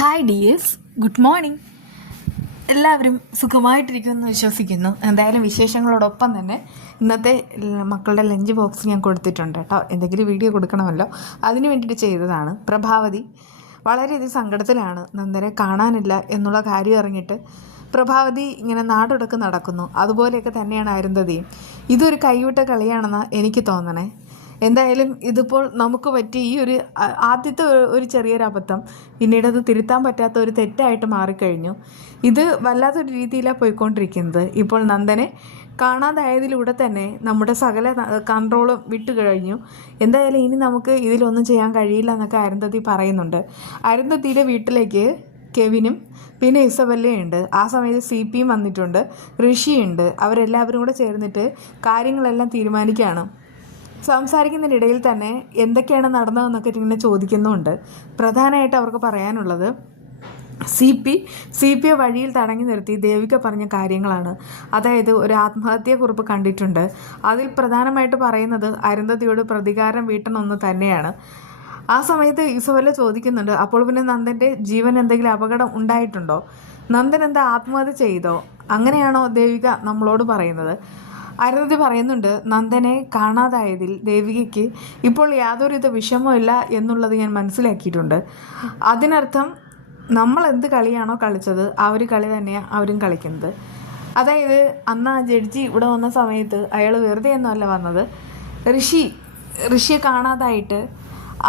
Hi dears, good morning. എല്ലാവരും സുഖമായിട്ടിരിക്കുമെന്ന് വിശ്വസിക്കുന്നു. എന്തായാലും വിശേഷങ്ങളോടൊപ്പം തന്നെ ഇന്നത്തെ മക്കളുടെ ലഞ്ച് ബോക്സ് ഞാൻ കൊടുത്തിട്ടുണ്ട് കേട്ടോ. എന്തെങ്കിലും വീഡിയോ കൊടുക്കണമല്ലോ, അതിന് വേണ്ടിയിട്ട് ചെയ്തതാണ്. പ്രഭാവതി വളരെയധികം സങ്കടത്തിലാണ്. നന്ദനെ കാണാനില്ല എന്നുള്ള കാര്യം അറിഞ്ഞിട്ട് പ്രഭാവതി ഇങ്ങനെ നാടൊടുക്ക് നടക്കുന്നു. അതുപോലെയൊക്കെ തന്നെയാണ് അരുന്ധതിയും. ഇതൊരു കൈവിട്ട കളിയാണെന്ന് എനിക്ക് തോന്നണേ. എന്തായാലും ഇതിപ്പോൾ നമുക്ക് പറ്റിയ ഈ ഒരു ആദ്യത്തെ ഒരു ചെറിയൊരു അബദ്ധം പിന്നീട് അത് തിരുത്താൻ പറ്റാത്ത ഒരു തെറ്റായിട്ട് മാറിക്കഴിഞ്ഞു. ഇത് വല്ലാത്തൊരു രീതിയിലാണ് പോയിക്കൊണ്ടിരിക്കുന്നത്. ഇപ്പോൾ നന്ദനെ കാണാതായതിലൂടെ തന്നെ നമ്മുടെ സകല കൺട്രോളും വിട്ടു കഴിഞ്ഞു. എന്തായാലും ഇനി നമുക്ക് ഇതിലൊന്നും ചെയ്യാൻ കഴിയില്ല എന്നൊക്കെ അരുന്ധതി പറയുന്നുണ്ട്. അരുന്ധതിയുടെ വീട്ടിലേക്ക് കെവിനും പിന്നെ ഇസബല്ലയുണ്ട്. ആ സമയത്ത് CPയും വന്നിട്ടുണ്ട്, ഋഷിയുണ്ട്. അവരെല്ലാവരും കൂടെ ചേർന്നിട്ട് കാര്യങ്ങളെല്ലാം തീരുമാനിക്കുകയാണ്. സംസാരിക്കുന്നതിനിടയിൽ തന്നെ എന്തൊക്കെയാണ് നടന്നതെന്നൊക്കെ ഇങ്ങനെ ചോദിക്കുന്നുമുണ്ട്. പ്രധാനമായിട്ട് അവർക്ക് പറയാനുള്ളത് CPയെ വഴിയിൽ തടഞ്ഞു നിർത്തി ദേവിക പറഞ്ഞ കാര്യങ്ങളാണ്. അതായത് ഒരു ആത്മഹത്യാക്കുറിപ്പ് കണ്ടിട്ടുണ്ട്. അതിൽ പ്രധാനമായിട്ട് പറയുന്നത് അരുന്ധതിയോട് പ്രതികാരം വീട്ടണമെന്ന് തന്നെയാണ്. ആ സമയത്ത് ഇസബല്ല ചോദിക്കുന്നുണ്ട്, അപ്പോൾ പിന്നെ നന്ദൻ്റെ ജീവൻ എന്തെങ്കിലും അപകടം ഉണ്ടായിട്ടുണ്ടോ? നന്ദൻ എന്താ ആത്മഹത്യ ചെയ്തോ? അങ്ങനെയാണോ ദേവിക നമ്മളോട് പറയുന്നത്? അരുന്ധതി പറയുന്നുണ്ട്, നന്ദനെ കാണാതായതിൽ ദേവികയ്ക്ക് ഇപ്പോൾ യാതൊരുവിധ വിഷമമില്ല എന്നുള്ളത് ഞാൻ മനസ്സിലാക്കിയിട്ടുണ്ട്. അതിനർത്ഥം നമ്മൾ എന്ത് കളിയാണോ കളിച്ചത് ആ ഒരു കളി തന്നെയാണ് അവരും കളിക്കുന്നത്. അതായത് അന്ന് ആ ജഡ്ജി ഇവിടെ വന്ന സമയത്ത് അയാൾ വെറുതെ ഒന്നുമല്ല വന്നത്. ഋഷിയെ കാണാതായിട്ട്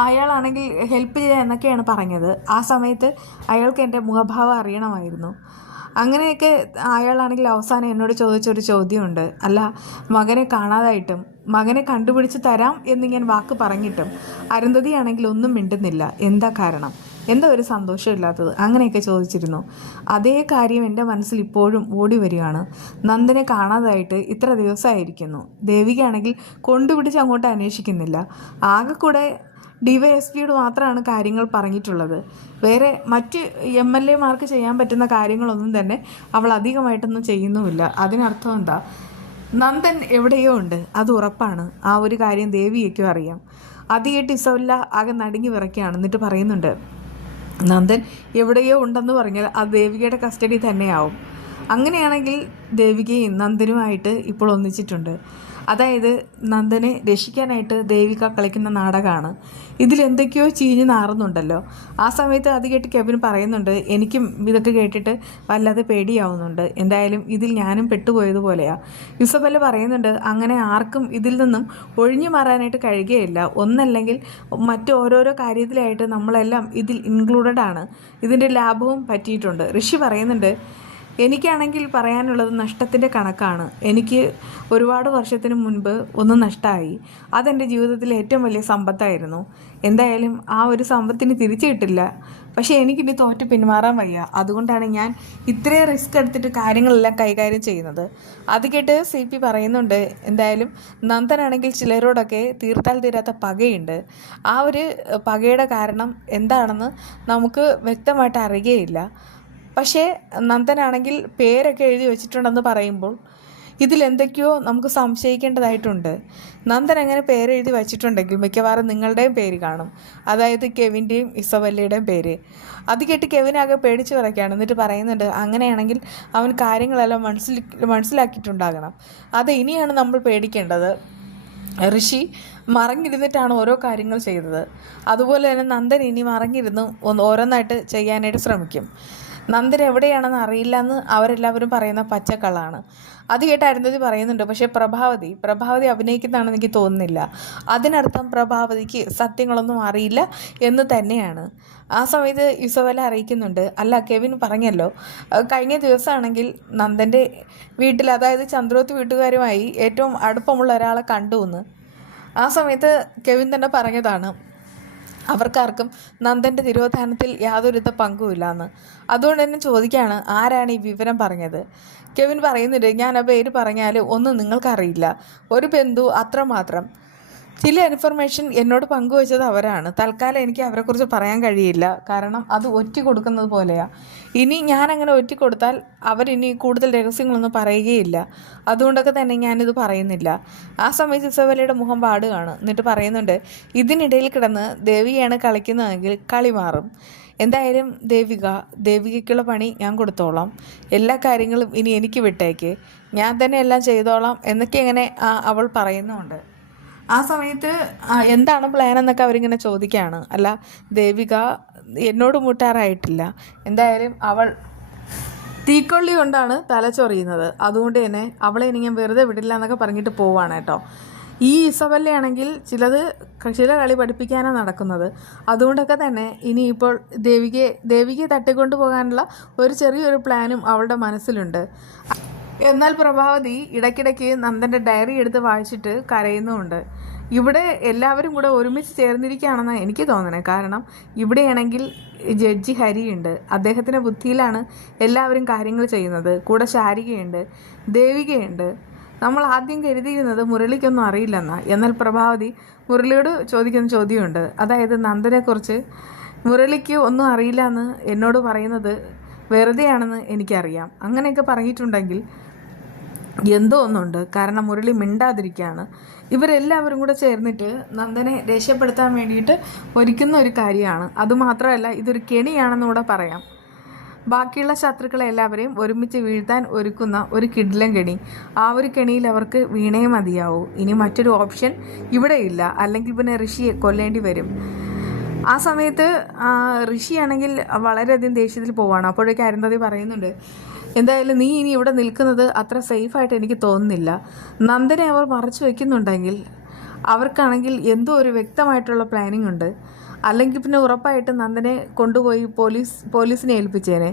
അയാളാണെങ്കിൽ ഹെൽപ്പ് ചെയ്യുക എന്നൊക്കെയാണ് പറഞ്ഞത്. ആ സമയത്ത് അയാൾക്ക് എൻ്റെ മുഖഭാവം അറിയണമായിരുന്നു. അങ്ങനെയൊക്കെ അയാളാണെങ്കിൽ അവസാനം എന്നോട് ചോദിച്ചൊരു ചോദ്യമുണ്ട്, അല്ല മകനെ കാണാതായിട്ടും മകനെ കണ്ടുപിടിച്ച് തരാം എന്നിങ്ങനെ വാക്ക് പറഞ്ഞിട്ടും അരുന്ധതിയാണെങ്കിൽ ഒന്നും മിണ്ടുന്നില്ല. എന്താ കാരണം? എന്താ ഒരു സന്തോഷമില്ലാത്തത്? അങ്ങനെയൊക്കെ ചോദിച്ചിരുന്നു. അതേ കാര്യം എൻ്റെ മനസ്സിൽ ഇപ്പോഴും ഓടി വരികയാണ്. നന്ദനെ കാണാതായിട്ട് ഇത്ര ദിവസമായിരിക്കുന്നു. ദേവികയാണെങ്കിൽ കൊണ്ടുപിടിച്ച് അങ്ങോട്ട് അന്വേഷിക്കുന്നില്ല. ആകെ കൂടെ DYSPയോട് മാത്രമാണ് കാര്യങ്ങൾ പറഞ്ഞിട്ടുള്ളത്. വേറെ മറ്റ് MLAമാർക്ക് ചെയ്യാൻ പറ്റുന്ന കാര്യങ്ങളൊന്നും തന്നെ അവൾ അധികമായിട്ടൊന്നും ചെയ്യുന്നുമില്ല. അതിനർത്ഥം എന്താ? നന്ദൻ എവിടെയോ ഉണ്ട്, അത് ഉറപ്പാണ്. ആ ഒരു കാര്യം ദേവിയേക്കും അറിയാം. അത് കേട്ട് ഇസബല്ല ആകെ നടുങ്ങി വിറയ്ക്കുകയാണ്. എന്നിട്ട് പറയുന്നുണ്ട്, നന്ദൻ എവിടെയോ ഉണ്ടെന്ന് പറഞ്ഞാൽ അത് ദേവികയുടെ കസ്റ്റഡി തന്നെയാവും. അങ്ങനെയാണെങ്കിൽ ദേവികയും നന്ദനുമായിട്ട് ഇപ്പോൾ ഒന്നിച്ചിട്ടുണ്ട്. അതായത് നന്ദനെ രക്ഷിക്കാനായിട്ട് ദേവിക കളിക്കുന്ന നാടകമാണ്. ഇതിലെന്തൊക്കെയോ ചീഞ്ഞ് നാറുന്നുണ്ടല്ലോ. ആ സമയത്ത് അത് കേട്ട് കെവിൻ പറയുന്നുണ്ട്, എനിക്കും ഇതൊക്കെ കേട്ടിട്ട് വല്ലാതെ പേടിയാവുന്നുണ്ട്. എന്തായാലും ഇതിൽ ഞാനും പെട്ടുപോയതുപോലെയാണ്. ഇസബല്ല പറയുന്നുണ്ട്, അങ്ങനെ ആർക്കും ഇതിൽ നിന്നും ഒഴിഞ്ഞു മാറാനായിട്ട് കഴിയുകയില്ല. ഒന്നല്ലെങ്കിൽ മറ്റോരോരോ കാര്യത്തിലായിട്ട് നമ്മളെല്ലാം ഇതിൽ ഇൻക്ലൂഡഡ് ആണ്. ഇതിൻ്റെ ലാഭവും പറ്റിയിട്ടുണ്ട്. ഋഷി പറയുന്നുണ്ട്, എനിക്കാണെങ്കിൽ പറയാനുള്ളത് നഷ്ടത്തിൻ്റെ കണക്കാണ്. എനിക്ക് ഒരുപാട് വർഷത്തിന് മുൻപ് ഒന്ന് നഷ്ടമായി. അതെൻ്റെ ജീവിതത്തിലെ ഏറ്റവും വലിയ സമ്പത്തായിരുന്നു. എന്തായാലും ആ ഒരു സമ്പത്തിന് തിരിച്ചു കിട്ടില്ല. പക്ഷേ എനിക്കിനി തോറ്റ് പിന്മാറാൻ വയ്യ. അതുകൊണ്ടാണ് ഞാൻ ഇത്രയും റിസ്ക് എടുത്തിട്ട് കാര്യങ്ങളെല്ലാം കൈകാര്യം ചെയ്യുന്നത്. അത് കേട്ട് CP പറയുന്നുണ്ട്, എന്തായാലും നന്ദനാണെങ്കിൽ ചിലരോടൊക്കെ തീർത്താൽ തീരാത്ത പകയുണ്ട്. ആ ഒരു പകയുടെ കാരണം എന്താണെന്ന് നമുക്ക് വ്യക്തമായിട്ട് അറിയുകയില്ല. പക്ഷേ നന്ദനാണെങ്കിൽ പേരൊക്കെ എഴുതി വെച്ചിട്ടുണ്ടെന്ന് പറയുമ്പോൾ ഇതിലെന്തൊക്കെയോ നമുക്ക് സംശയിക്കേണ്ടതായിട്ടുണ്ട്. നന്ദൻ അങ്ങനെ പേരെഴുതി വച്ചിട്ടുണ്ടെങ്കിൽ മിക്കവാറും നിങ്ങളുടെയും പേര് കാണും. അതായത് കെവിൻ്റെയും ഇസബല്ലയുടെയും പേര്. അത് കേട്ട് കെവിനാകെ പേടിച്ച് വിറയ്ക്കുകയാണ്. എന്നിട്ട് പറയുന്നുണ്ട്, അങ്ങനെയാണെങ്കിൽ അവൻ കാര്യങ്ങളെല്ലാം മനസ്സിലാക്കിയിട്ടുണ്ടാകണം. അത് ഇനിയാണ് നമ്മൾ പേടിക്കേണ്ടത്. ഋഷി മറങ്ങിരുന്നിട്ടാണ് ഓരോ കാര്യങ്ങൾ ചെയ്തത്. അതുപോലെ തന്നെ നന്ദൻ ഇനി മറങ്ങിരുന്ന് ഓരോന്നായിട്ട് ചെയ്യാനായിട്ട് ശ്രമിക്കും. നന്ദൻ എവിടെയാണെന്ന് അറിയില്ല എന്ന് അവരെല്ലാവരും പറയുന്ന പച്ചക്കള്ളാണ്. അത് കേട്ട് അരുന്ധതി പറയുന്നുണ്ട്, പക്ഷേ പ്രഭാവതി അഭിനയിക്കുന്നതാണെന്ന് എനിക്ക് തോന്നുന്നില്ല. അതിനർത്ഥം പ്രഭാവതിക്ക് സത്യങ്ങളൊന്നും അറിയില്ല എന്ന് തന്നെയാണ്. ആ സമയത്ത് ഇസബല്ല അറിയിക്കുന്നുണ്ട്, അല്ല കെവിൻ പറഞ്ഞല്ലോ കഴിഞ്ഞ ദിവസമാണെങ്കിൽ നന്ദൻ്റെ വീട്ടിൽ, അതായത് ചന്ദ്രോത്ത് വീട്ടുകാരുമായി ഏറ്റവും അടുപ്പമുള്ള ഒരാളെ കണ്ടു എന്ന്. ആ സമയത്ത് കെവിൻ തന്നെ പറഞ്ഞതാണ് അവർക്കാർക്കും നന്ദൻ്റെ തിരോധാനത്തിൽ യാതൊരുവിധ പങ്കുമില്ല. അതുകൊണ്ട് തന്നെ ചോദിക്കുകയാണ്, ആരാണ് ഈ വിവരം പറഞ്ഞത്? കെവിൻ പറയുന്നുണ്ട്, ഞാൻ ആ പേര് പറഞ്ഞാൽ ഒന്നും നിങ്ങൾക്കറിയില്ല. ഒരു ബന്ധു അത്രമാത്രം. ചില ഇൻഫർമേഷൻ എന്നോട് പങ്കുവച്ചത് അവരാണ്. തൽക്കാലം എനിക്ക് അവരെക്കുറിച്ച് പറയാൻ കഴിയില്ല. കാരണം അത് ഒറ്റ കൊടുക്കുന്നത് പോലെയാണ്. ഇനി ഞാനങ്ങനെ ഒറ്റ കൊടുത്താൽ അവരിനി കൂടുതൽ രഹസ്യങ്ങളൊന്നും പറയുകയില്ല. അതുകൊണ്ടൊക്കെ തന്നെ ഞാനിത് പറയുന്നില്ല. ആ സമയത്ത് ഇസബല്ലയുടെ മുഖം പാടുകയാണ്. എന്നിട്ട് പറയുന്നുണ്ട്, ഇതിനിടയിൽ കിടന്ന് ദേവിയാണ് കളിക്കുന്നതെങ്കിൽ കളി മാറും. എന്തായാലും ദേവികയ്ക്കുള്ള പണി ഞാൻ കൊടുത്തോളാം, എല്ലാ കാര്യങ്ങളും ഇനി എനിക്ക് വിട്ടേക്ക്, ഞാൻ തന്നെ എല്ലാം ചെയ്തോളാം എന്നൊക്കെ ഇങ്ങനെ അവൾ പറയുന്നുമുണ്ട്. ആ സമയത്ത് എന്താണ് പ്ലാൻ എന്നൊക്കെ അവരിങ്ങനെ ചോദിക്കുകയാണ്. അല്ല, ദേവിക എന്നോട് മുട്ടാറായിട്ടില്ല, എന്തായാലും അവൾ തീക്കൊള്ളി കൊണ്ടാണ് തലച്ചൊറിയുന്നത്, അതുകൊണ്ട് തന്നെ അവളെ ഇനി ഞാൻ വെറുതെ വിടില്ല എന്നൊക്കെ പറഞ്ഞിട്ട് പോവാണ് കേട്ടോ. ഈ ഇസബല്ലയാണെങ്കിൽ ചില കളി പഠിപ്പിക്കാനാണ് നടക്കുന്നത്. അതുകൊണ്ടൊക്കെ തന്നെ ഇനിയിപ്പോൾ ദേവികയെ തട്ടിക്കൊണ്ടു പോകാനുള്ള ഒരു ചെറിയൊരു പ്ലാനും അവളുടെ മനസ്സിലുണ്ട്. എന്നാൽ പ്രഭാവതി ഇടയ്ക്കിടയ്ക്ക് നന്ദൻ്റെ ഡയറി എടുത്ത് വായിച്ചിട്ട് കരയുന്നുമുണ്ട്. ഇവിടെ എല്ലാവരും കൂടെ ഒരുമിച്ച് ചേർന്നിരിക്കുകയാണെന്നാണ് എനിക്ക് തോന്നുന്നത്. കാരണം ഇവിടെയാണെങ്കിൽ ജഡ്ജി ഹരിയുണ്ട്, അദ്ദേഹത്തിൻ്റെ ബുദ്ധിയിലാണ് എല്ലാവരും കാര്യങ്ങൾ ചെയ്യുന്നത്. കൂടെ ശാരികയുണ്ട്, ദേവികയുണ്ട്. നമ്മൾ ആദ്യം കരുതിയിരുന്നത് മുരളിക്കൊന്നും അറിയില്ലെന്നാണ്. എന്നാൽ പ്രഭാവതി മുരളിയോട് ചോദിക്കുന്ന ചോദ്യമുണ്ട്. അതായത് നന്ദനെക്കുറിച്ച് മുരളിക്ക് ഒന്നും അറിയില്ല എന്ന് എന്നോട് പറയുന്നത് വെറുതെയാണെന്ന് എനിക്കറിയാം. അങ്ങനെയൊക്കെ പറഞ്ഞിട്ടുണ്ടെങ്കിൽ എന്തോ ഒന്നുണ്ട്. കാരണം മുരളി മിണ്ടാതിരിക്കുകയാണ്. ഇവരെല്ലാവരും കൂടെ ചേർന്നിട്ട് നന്ദനെ രക്ഷപ്പെടുത്താൻ വേണ്ടിയിട്ട് ഒരുക്കുന്ന ഒരു കാര്യമാണ്. അതുമാത്രമല്ല, ഇതൊരു കെണിയാണെന്ന് കൂടെ പറയാം. ബാക്കിയുള്ള ശത്രുക്കളെ എല്ലാവരെയും ഒരുമിച്ച് വീഴ്ത്താൻ ഒരുക്കുന്ന ഒരു കിടിലൻ കെണി. ആ ഒരു കെണിയിൽ അവർക്ക് വീണേ മതിയാവൂ. ഇനി മറ്റൊരു ഓപ്ഷൻ ഇവിടെ ഇല്ല. അല്ലെങ്കിൽ പിന്നെ ഋഷിയെ കൊല്ലേണ്ടി വരും. ആ സമയത്ത് ഋഷിയാണെങ്കിൽ വളരെയധികം ദേഷ്യത്തിൽ പോവാണ്. അപ്പോഴേക്കും അരുന്ധതി പറയുന്നുണ്ട്, എന്തായാലും നീ ഇനി ഇവിടെ നിൽക്കുന്നത് അത്ര സേഫായിട്ട് എനിക്ക് തോന്നുന്നില്ല. നന്ദനെ അവർ മറച്ചു വയ്ക്കുന്നുണ്ടെങ്കിൽ അവർക്കാണെങ്കിൽ എന്തോ ഒരു വ്യക്തമായിട്ടുള്ള പ്ലാനിങ് ഉണ്ട്. അല്ലെങ്കിൽ പിന്നെ ഉറപ്പായിട്ട് നന്ദനെ കൊണ്ടുപോയി പോലീസിനെ ഏൽപ്പിച്ചേനെ.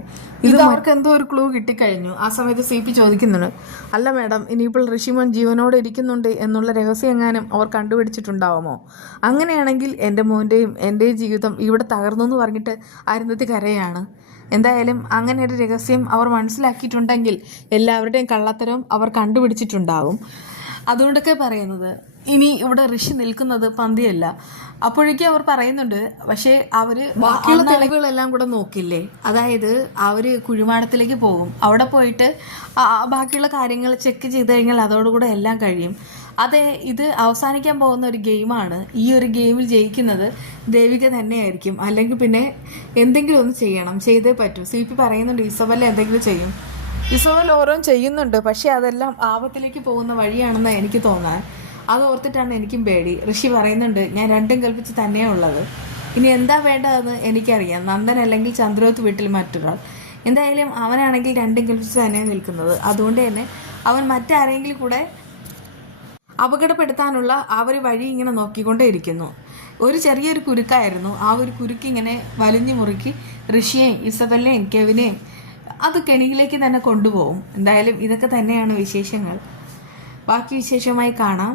ഇത് അവർക്ക് എന്തോ ഒരു ക്ലൂ കിട്ടിക്കഴിഞ്ഞു. ആ സമയത്ത് CP ചോദിക്കുന്നുണ്ട്, അല്ല മാഡം, ഇനിയിപ്പോൾ ഋഷിമോൻ ജീവനോടെ ഇരിക്കുന്നുണ്ട് എന്നുള്ള രഹസ്യം എങ്ങാനും അവർ കണ്ടുപിടിച്ചിട്ടുണ്ടാവുമോ? അങ്ങനെയാണെങ്കിൽ എൻ്റെ മോൻ്റെയും എൻ്റെയും ജീവിതം ഇവിടെ തകർന്നു എന്ന് പറഞ്ഞിട്ട് അരുന്ധതി കരയാണ്. എന്തായാലും അങ്ങനെ ഒരു രഹസ്യം അവർ മനസ്സിലാക്കിയിട്ടുണ്ടെങ്കിൽ എല്ലാവരുടെയും കള്ളത്തരവും അവർ കണ്ടുപിടിച്ചിട്ടുണ്ടാകും. അതുകൊണ്ടൊക്കെ പറയുന്നത് ഇനി ഇവിടെ ഋഷി നിൽക്കുന്നത് പന്തിയല്ല. അപ്പോഴേക്കും അവർ പറയുന്നുണ്ട്, പക്ഷേ അവർ ബാക്കിയുള്ള തെളിവുകളെല്ലാം കൂടെ നോക്കില്ലേ, അതായത് അവർ കുഴിമാടത്തിലേക്ക് പോകും. അവിടെ പോയിട്ട് ബാക്കിയുള്ള കാര്യങ്ങൾ ചെക്ക് ചെയ്ത് കഴിഞ്ഞാൽ അതോടുകൂടെ എല്ലാം കഴിയും. അതെ, ഇത് അവസാനിക്കാൻ പോകുന്ന ഒരു ഗെയിമാണ്. ഈ ഒരു ഗെയിമിൽ ജയിക്കുന്നത് ദേവിക തന്നെയായിരിക്കും. അല്ലെങ്കിൽ പിന്നെ എന്തെങ്കിലും ഒന്ന് ചെയ്തേ പറ്റൂ. CP പറയുന്നുണ്ട് ഇസബല്ല എന്തെങ്കിലും ചെയ്യും. ഇസബൽ ഓരോന്നും ചെയ്യുന്നുണ്ട്, പക്ഷേ അതെല്ലാം ആപത്തിലേക്ക് പോകുന്ന വഴിയാണെന്ന് എനിക്ക് തോന്നാൻ. അത് ഓർത്തിട്ടാണ് എനിക്കും പേടി. ഋഷി പറയുന്നുണ്ട്, ഞാൻ രണ്ടും കൽപ്പിച്ച് തന്നെയാണ് ഉള്ളത്. ഇനി എന്താ വേണ്ടതെന്ന് എനിക്കറിയാം. നന്ദൻ അല്ലെങ്കിൽ ചന്ദ്രോത്ത് വീട്ടിൽ മറ്റൊരാൾ. എന്തായാലും അവനാണെങ്കിൽ രണ്ടും കൽപ്പിച്ച് തന്നെയാണ് നിൽക്കുന്നത്. അതുകൊണ്ട് തന്നെ അവൻ മറ്റാരെങ്കിലും കൂടെ അപകടപ്പെടുത്താനുള്ള ആ ഒരു വഴി ഇങ്ങനെ നോക്കിക്കൊണ്ടേയിരിക്കുന്നു. ഒരു ചെറിയൊരു കുരുക്കായിരുന്നു. ആ ഒരു കുരുക്ക് ഇങ്ങനെ വലിഞ്ഞു മുറുക്കി ഋഷിയെയും ഇസബലിനെയും കെവിനെയും അത് കെണിയിലേക്ക് തന്നെ കൊണ്ടുപോകും. എന്തായാലും ഇതൊക്കെ തന്നെയാണ് വിശേഷങ്ങൾ. ബാക്കി വിശേഷമായി കാണാം.